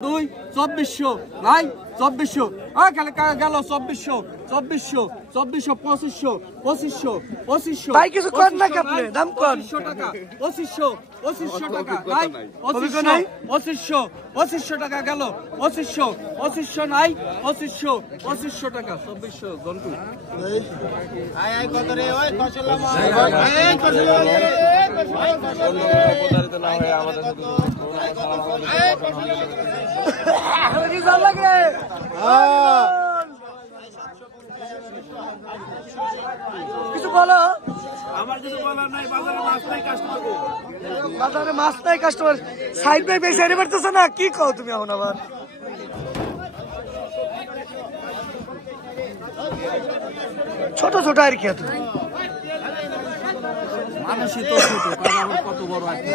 দুই 2400 নাই 2400 গেল 2400 2500 2500 ভাই কিছু কর না কি আপনি দাম কর 2500 টাকা 2500 টাকা নাই 2500 টাকা গেল 2500 নাই 2500 টাকা 2400 জন্টু আয় কত রে ওই কসলাম আয় কসলাম প্রতারিত না হয়ে আমাদের সাথে রিজাল লাগে কিছু বলো আমার কিছু বলার নাই বাজারে মাছ নাই কাস্টমার কো বাজারে মাছ নাই কাস্টমার সাইড বাই বেশি আরে পারতেছ না কি কও তুমি এখন আবার ছোট ছোট আর কি এত মানুষই তো ছোট তার আবার কত বড় আছে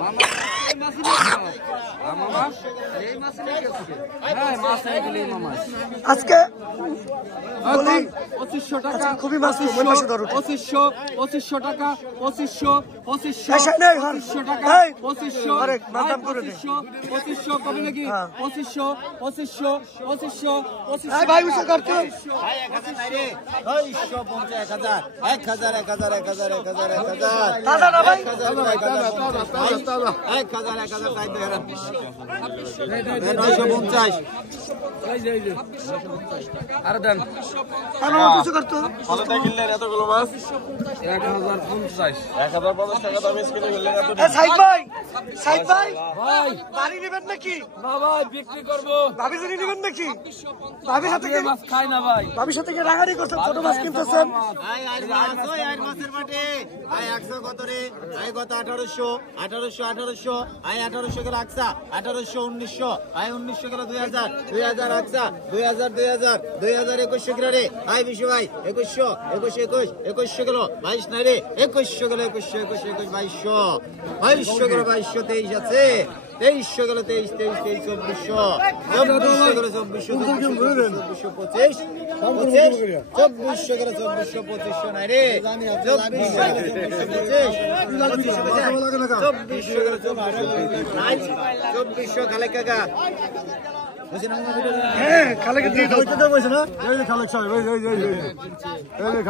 মামা এই মাছ মামা এই মাছ নিয়ে গেছে হ্যাঁ মাছ এগুলি মামা আজকে বলি 2500 টাকা খুবই মাছ ওই পাশে ধরো 2500 টাকা 2500 টাকা 2500 আরে মাদাম করে দে 2500 কবে নাকি 2500 এই ভাই উসে করতে ভাই 1000 নাই রে ওই 150 1000 দাদা না ভাই 1000 তাই তো হেরান 950 আর দেন কেন উসে করতে কতটা কিনলেন এতগুলো মাছ? 1050 1050 টাকা দাম কিনে কিনলেন এত? এ সাইদ ভাই ভাই বাড়ি নেবেন নাকি না ভাই বিক্রি করব ভাবি জানি নেবেন নাকি ভাবির সাথে কি মাছ খাই না ভাই ভাবির সাথে কি রাগারি করছেন ছোট মাছ কিনতেছেন আয় মাছ ওই মাছের বাটে আয় 100 কত রে আয় কত 1800 আয় 1800 গেল আকসা 1800 1900 আয় 1900 গেল 2000 আকসা 2000 2100 গেল রে আয় বিশু ভাই 2100 গেল 22 নাই রে 2100 গেল 2200 গেল 2200 23 আছে 2300 গেল 23 2400 গেল 2400 গেল 2400 নাই রে 2400 খালে কাকা হ্যাঁ খালে দিয়ে দাও খালেক সাহেব, এই যে খালেক